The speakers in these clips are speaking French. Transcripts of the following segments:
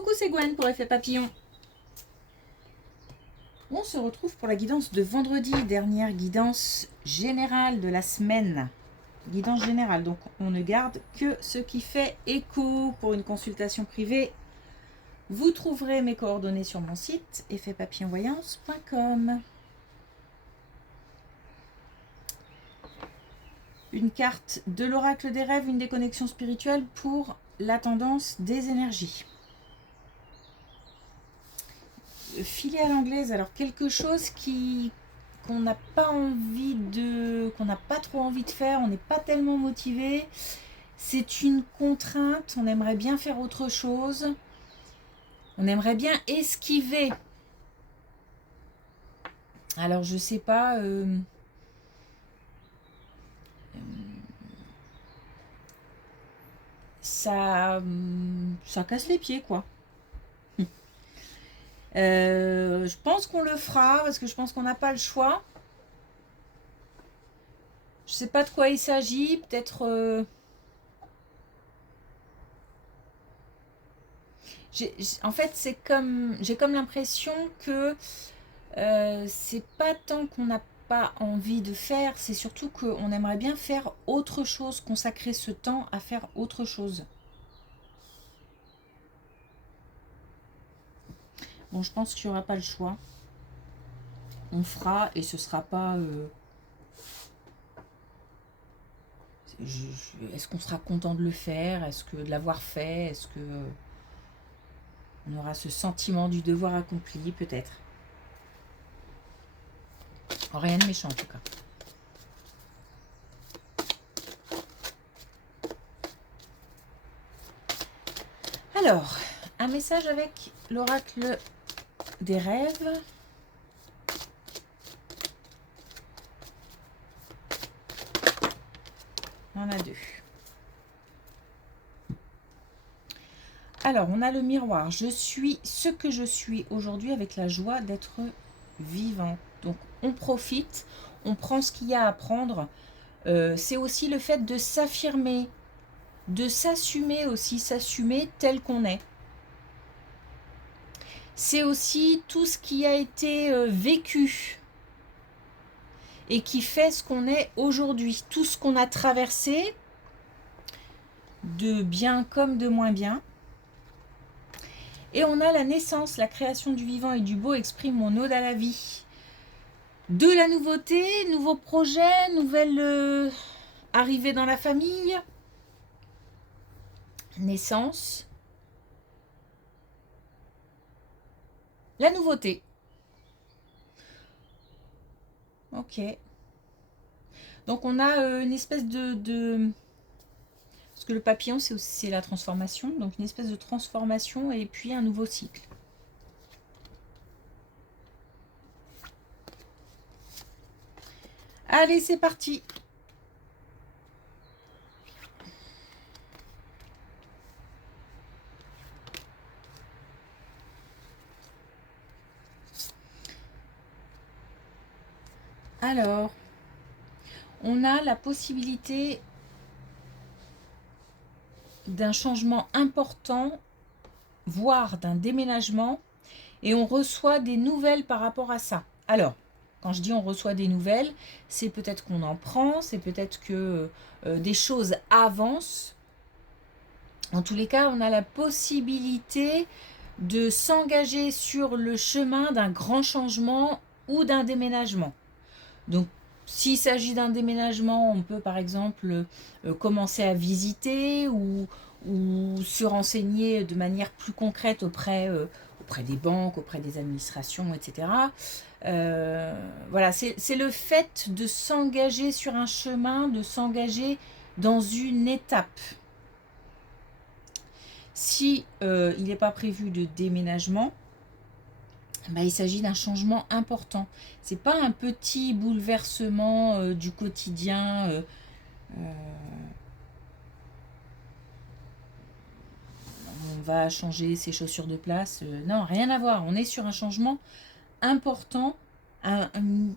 Coucou, c'est Gwen pour Effet Papillon. On se retrouve pour la guidance de vendredi, dernière guidance générale de la semaine. Guidance générale, donc on ne garde que ce qui fait écho. Pour une consultation privée, vous trouverez mes coordonnées sur mon site effetpapillonvoyance.com. Une carte de l'oracle des rêves, une déconnexion spirituelle pour la tendance des énergies. Filer à l'anglaise, alors quelque chose qu'on n'a pas envie de, qu'on n'a pas trop envie de faire, on n'est pas tellement motivé, c'est une contrainte, on aimerait bien faire autre chose, on aimerait bien esquiver. Alors je sais pas, ça casse les pieds quoi. Je pense qu'on le fera parce que je pense qu'on n'a pas le choix. Je sais pas de quoi il s'agit, peut-être. En fait, j'ai comme l'impression que c'est pas tant qu'on n'a pas envie de faire, c'est surtout qu'on aimerait bien faire autre chose, consacrer ce temps à faire autre chose. Bon, je pense qu'il n'y aura pas le choix. On fera et ce sera pas... Est-ce qu'on sera content de le faire? Est-ce que de l'avoir fait? Est-ce que on aura ce sentiment du devoir accompli? Peut-être. Rien de méchant en tout cas. Alors, un message avec l'oracle des rêves. On en a deux. Alors, on a le miroir. Je suis ce que je suis aujourd'hui avec la joie d'être vivant. Donc, on profite, on prend ce qu'il y a à prendre. C'est aussi le fait de s'affirmer, de s'assumer aussi, s'assumer tel qu'on est. C'est aussi tout ce qui a été vécu et qui fait ce qu'on est aujourd'hui. Tout ce qu'on a traversé, de bien comme de moins bien. Et on a la naissance, la création du vivant et du beau exprime mon ode à la vie. De la nouveauté, nouveaux projets, nouvelle arrivée dans la famille. Naissance. La nouveauté. Ok. Donc on a une espèce de... Parce que le papillon, c'est la transformation. Donc une espèce de transformation et puis un nouveau cycle. Allez, c'est parti. Alors, on a la possibilité d'un changement important, voire d'un déménagement, et on reçoit des nouvelles par rapport à ça. Alors, quand je dis on reçoit des nouvelles, c'est peut-être qu'on en prend, c'est peut-être que des choses avancent. En tous les cas, on a la possibilité de s'engager sur le chemin d'un grand changement ou d'un déménagement. Donc, s'il s'agit d'un déménagement, on peut par exemple commencer à visiter ou se renseigner de manière plus concrète auprès des banques, auprès des administrations, etc. Voilà, c'est le fait de s'engager sur un chemin, de s'engager dans une étape. Si il n'est pas prévu de déménagement, bah, il s'agit d'un changement important. C'est pas un petit bouleversement du quotidien. On va changer ses chaussures de place. Non, rien à voir. On est sur un changement important, une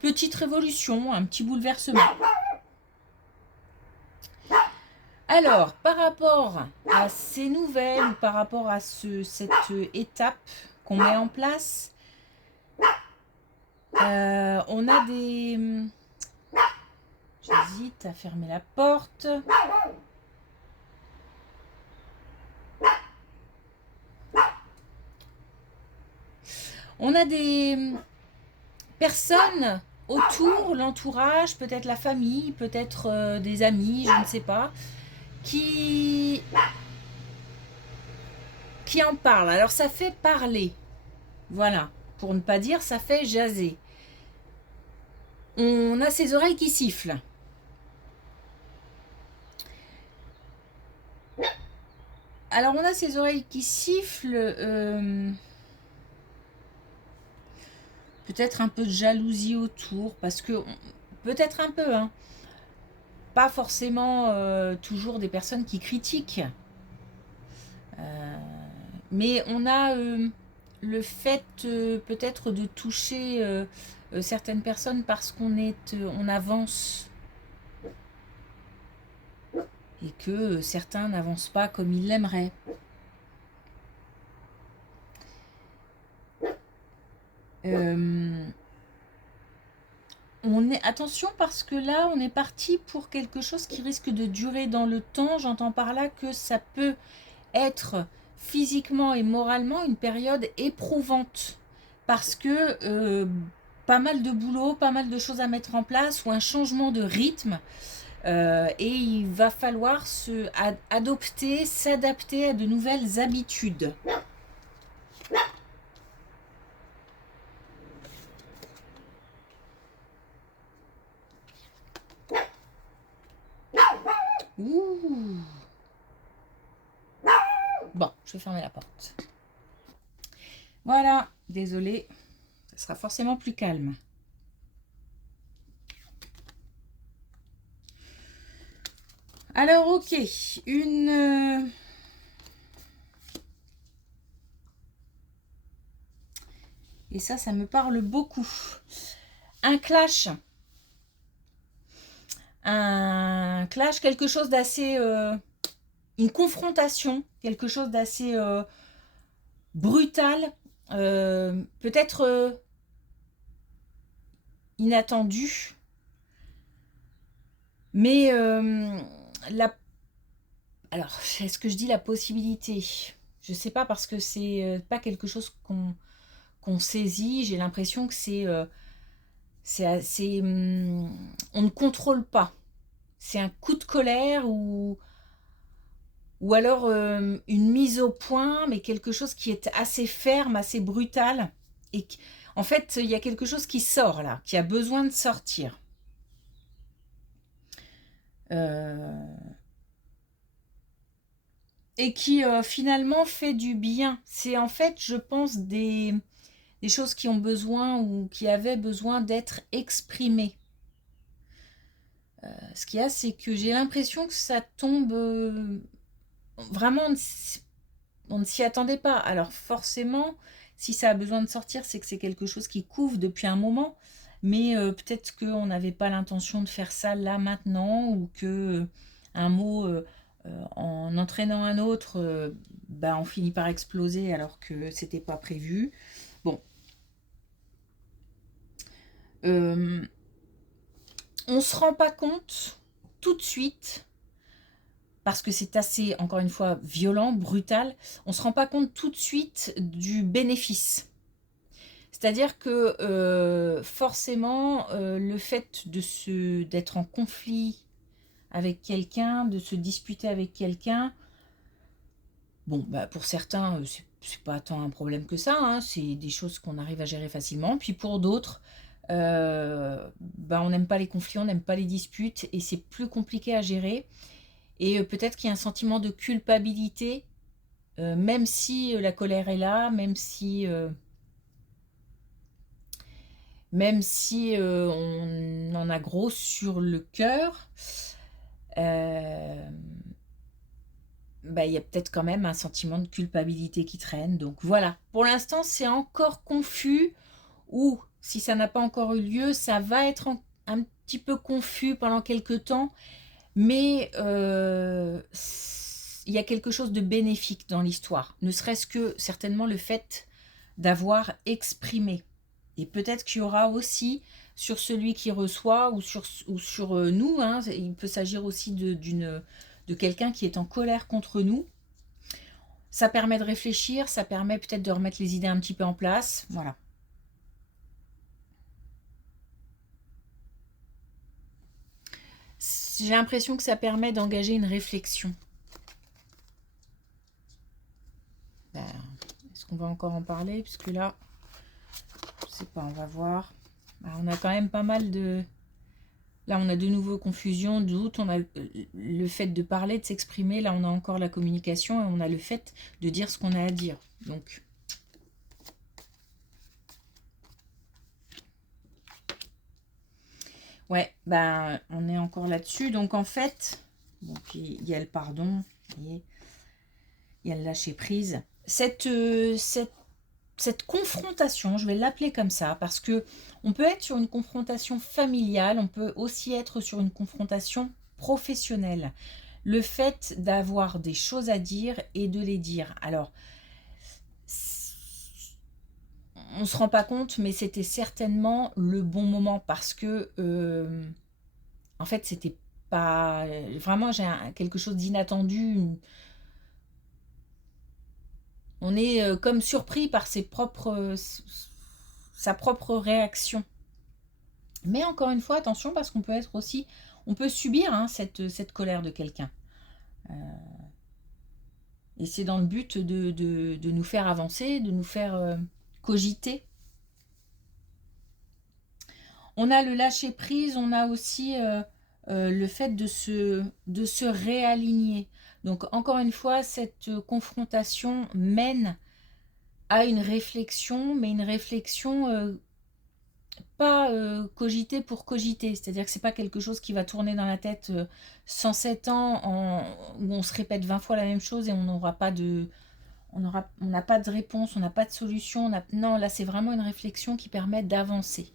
petite révolution, un petit bouleversement. Alors, par rapport à ces nouvelles ou par rapport à cette étape qu'on met en place, on a des... J'hésite à fermer la porte. On a des personnes autour, l'entourage, peut-être la famille, peut-être des amis, je ne sais pas, qui en parlent. Alors ça fait parler, voilà, pour ne pas dire ça fait jaser. On a ses oreilles qui sifflent. Alors on a ses oreilles qui sifflent, peut-être un peu de jalousie autour, parce que peut-être un peu, hein, pas forcément toujours des personnes qui critiquent, mais on a le fait peut-être de toucher certaines personnes parce on avance et que certains n'avancent pas comme ils l'aimeraient. Attention parce que là on est parti pour quelque chose qui risque de durer dans le temps. J'entends par là que ça peut être physiquement et moralement une période éprouvante parce que pas mal de boulot, pas mal de choses à mettre en place ou un changement de rythme et il va falloir s'adapter à de nouvelles habitudes. Ouh. Bon, je vais fermer la porte. Voilà, désolée, ça sera forcément plus calme. Alors, ok, et ça me parle beaucoup. Un clash. Un clash, quelque chose d'assez... une confrontation, quelque chose d'assez brutal, peut-être inattendu. Mais alors, est-ce que je dis la possibilité? Je ne sais pas parce que c'est pas quelque chose qu'on saisit. J'ai l'impression que c'est assez... on ne contrôle pas. C'est un coup de colère ou alors une mise au point, mais quelque chose qui est assez ferme, assez brutal. Et en fait, il y a quelque chose qui sort là, qui a besoin de sortir. Et qui finalement fait du bien. C'est en fait, je pense, des choses qui ont besoin ou qui avaient besoin d'être exprimées. Ce qu'il y a, c'est que j'ai l'impression que ça tombe vraiment, on ne s'y attendait pas. Alors forcément, si ça a besoin de sortir, c'est que c'est quelque chose qui couve depuis un moment. Mais peut-être qu'on n'avait pas l'intention de faire ça là maintenant ou que un mot en entraînant un autre, on finit par exploser alors que c'était pas prévu. Bon. On se rend pas compte tout de suite parce que c'est assez, encore une fois, violent, brutal, on se rend pas compte tout de suite du bénéfice. C'est-à-dire que forcément, le fait d'être en conflit avec quelqu'un, de se disputer avec quelqu'un, bon, pour certains, c'est pas tant un problème que ça, hein, c'est des choses qu'on arrive à gérer facilement. Puis pour d'autres, on n'aime pas les conflits, on n'aime pas les disputes et c'est plus compliqué à gérer. Et peut-être qu'il y a un sentiment de culpabilité, même si la colère est là, même si on en a gros sur le cœur, il y a peut-être quand même un sentiment de culpabilité qui traîne. Donc voilà, pour l'instant c'est encore confus, ou si ça n'a pas encore eu lieu, ça va être un petit peu confus pendant quelques temps. Mais il y a quelque chose de bénéfique dans l'histoire, ne serait-ce que certainement le fait d'avoir exprimé. Et peut-être qu'il y aura aussi sur celui qui reçoit ou sur nous, hein, il peut s'agir aussi de quelqu'un qui est en colère contre nous. Ça permet de réfléchir, ça permet peut-être de remettre les idées un petit peu en place. Voilà. J'ai l'impression que ça permet d'engager une réflexion. Ben, est-ce qu'on va encore en parler? Puisque là, je sais pas, on va voir. Ben, on a quand même pas mal de... Là, on a de nouveau confusion, doute, on a le fait de parler, de s'exprimer. Là, on a encore la communication et on a le fait de dire ce qu'on a à dire. Donc, ouais, ben, on est encore là-dessus. Donc, en fait, bon, puis il y a le pardon, vous voyez, il y a le lâcher prise. Cette confrontation, je vais l'appeler comme ça, parce que on peut être sur une confrontation familiale, on peut aussi être sur une confrontation professionnelle. Le fait d'avoir des choses à dire et de les dire. Alors, on ne se rend pas compte, mais c'était certainement le bon moment parce que, en fait, c'était pas... Vraiment, j'ai quelque chose d'inattendu. On est comme surpris par sa propre réaction. Mais encore une fois, attention, parce qu'on peut être aussi... On peut subir hein, cette colère de quelqu'un. Et c'est dans le but de nous faire avancer, de nous faire cogiter. On a le lâcher prise, on a aussi le fait de se réaligner. Donc encore une fois, cette confrontation mène à une réflexion, mais une réflexion pas cogiter pour cogiter. C'est-à-dire que c'est pas quelque chose qui va tourner dans la tête 107 ans où on se répète 20 fois la même chose et on n'aura pas de... On n'a pas de réponse, on n'a pas de solution. Non, là c'est vraiment une réflexion qui permet d'avancer.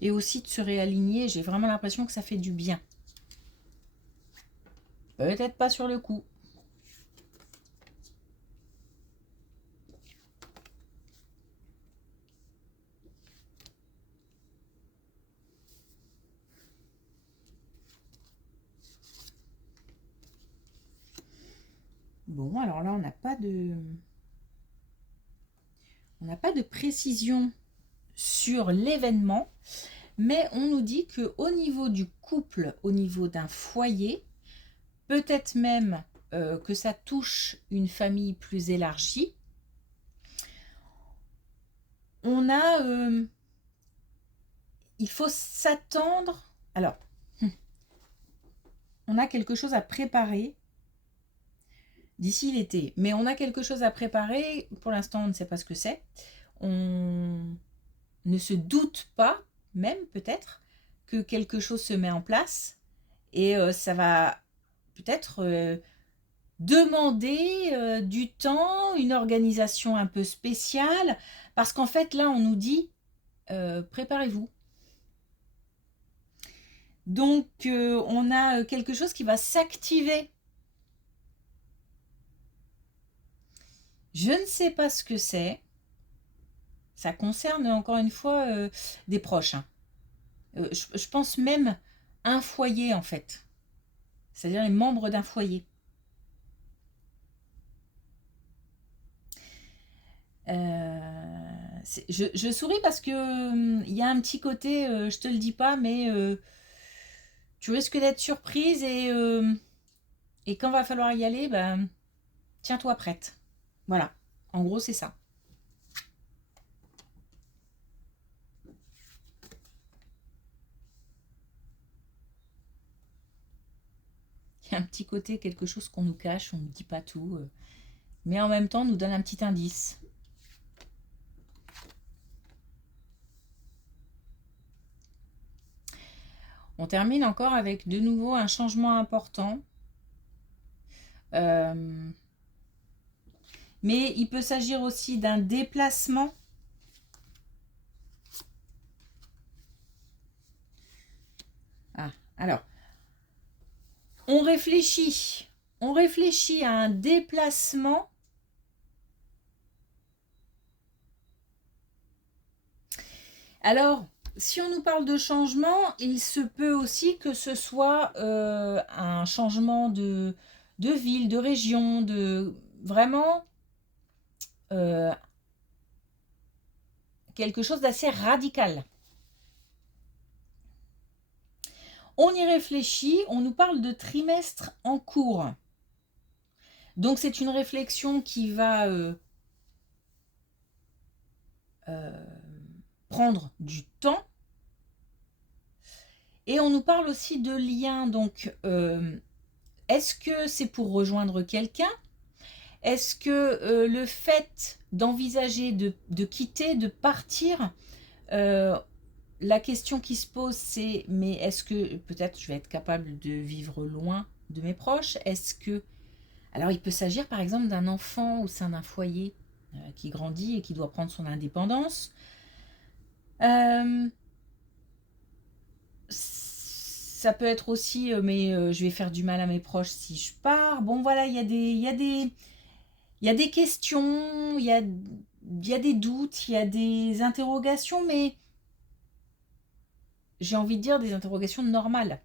Et aussi de se réaligner, j'ai vraiment l'impression que ça fait du bien. Peut-être pas sur le coup. Bon, alors là, on n'a pas de précision sur l'événement, mais on nous dit que au niveau du couple, au niveau d'un foyer, peut-être même que ça touche une famille plus élargie, on a... il faut s'attendre... Alors, on a quelque chose à préparer d'ici l'été. Mais on a quelque chose à préparer. Pour l'instant, on ne sait pas ce que c'est. On ne se doute pas, même peut-être, que quelque chose se met en place. Et ça va peut-être demander du temps, une organisation un peu spéciale. Parce qu'en fait, là, on nous dit, préparez-vous. Donc, on a quelque chose qui va s'activer. Je ne sais pas ce que c'est. Ça concerne encore une fois des proches. Hein. Je pense même un foyer en fait. C'est-à-dire les membres d'un foyer. Je souris parce que il y a un petit côté, je te le dis pas, mais tu risques d'être surprise et quand va falloir y aller, ben, tiens-toi prête. Voilà, en gros c'est ça. Il y a un petit côté, quelque chose qu'on nous cache, on ne dit pas tout, mais en même temps on nous donne un petit indice. On termine encore avec de nouveau un changement important. Mais il peut s'agir aussi d'un déplacement. Ah, alors, On réfléchit à un déplacement. Alors, si on nous parle de changement, il se peut aussi que ce soit un changement de ville, de région, de vraiment quelque chose d'assez radical. On y réfléchit, on nous parle de trimestre en cours. Donc c'est une réflexion qui va prendre du temps. Et on nous parle aussi de liens. Donc est-ce que c'est pour rejoindre quelqu'un? Est-ce que le fait d'envisager de quitter, de partir, la question qui se pose c'est, mais est-ce que peut-être je vais être capable de vivre loin de mes proches? Est-ce que... Alors il peut s'agir par exemple d'un enfant au sein d'un foyer qui grandit et qui doit prendre son indépendance. Ça peut être aussi, mais je vais faire du mal à mes proches si je pars. Bon voilà, il y a des questions, il y a des doutes, il y a des interrogations, mais j'ai envie de dire des interrogations normales.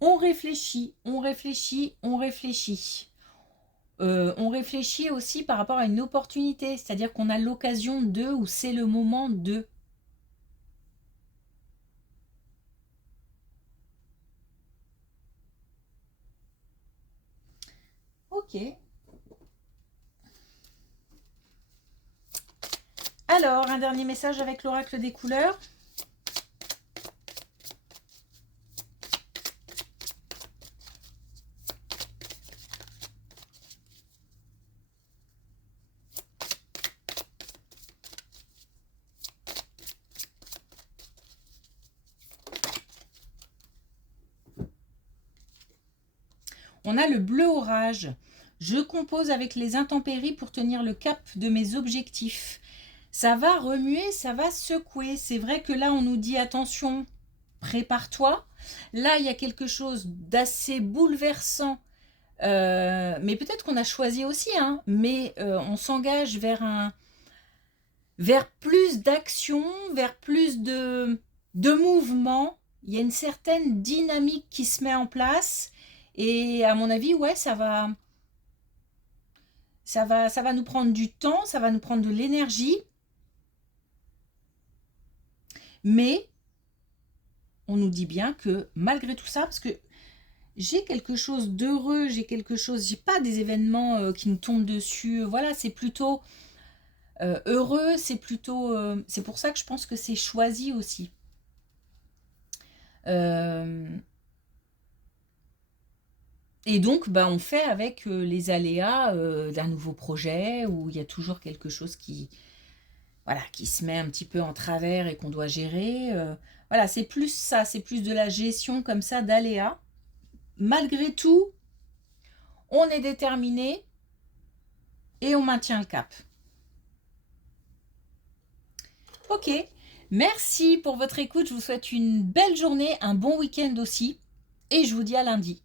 On réfléchit. On réfléchit aussi par rapport à une opportunité, c'est-à-dire qu'on a l'occasion de, ou c'est le moment de. Ok. Alors, un dernier message avec l'oracle des couleurs. On a le bleu orage. Je compose avec les intempéries pour tenir le cap de mes objectifs. Ça va remuer, ça va secouer. C'est vrai que là, on nous dit attention, prépare-toi. Là, il y a quelque chose d'assez bouleversant. Mais peut-être qu'on a choisi aussi, hein, mais on s'engage vers plus d'action, vers plus de mouvement. Il y a une certaine dynamique qui se met en place. Et à mon avis, ouais, ça va nous prendre du temps, ça va nous prendre de l'énergie. Mais on nous dit bien que malgré tout ça, parce que j'ai quelque chose d'heureux, j'ai pas des événements qui nous tombent dessus. Voilà, c'est plutôt heureux, c'est plutôt... c'est pour ça que je pense que c'est choisi aussi. Et donc, bah, on fait avec les aléas d'un nouveau projet où il y a toujours quelque chose qui se met un petit peu en travers et qu'on doit gérer. Voilà, c'est plus ça, c'est plus de la gestion comme ça d'aléas. Malgré tout, on est déterminé et on maintient le cap. Ok, merci pour votre écoute. Je vous souhaite une belle journée, un bon week-end aussi et je vous dis à lundi.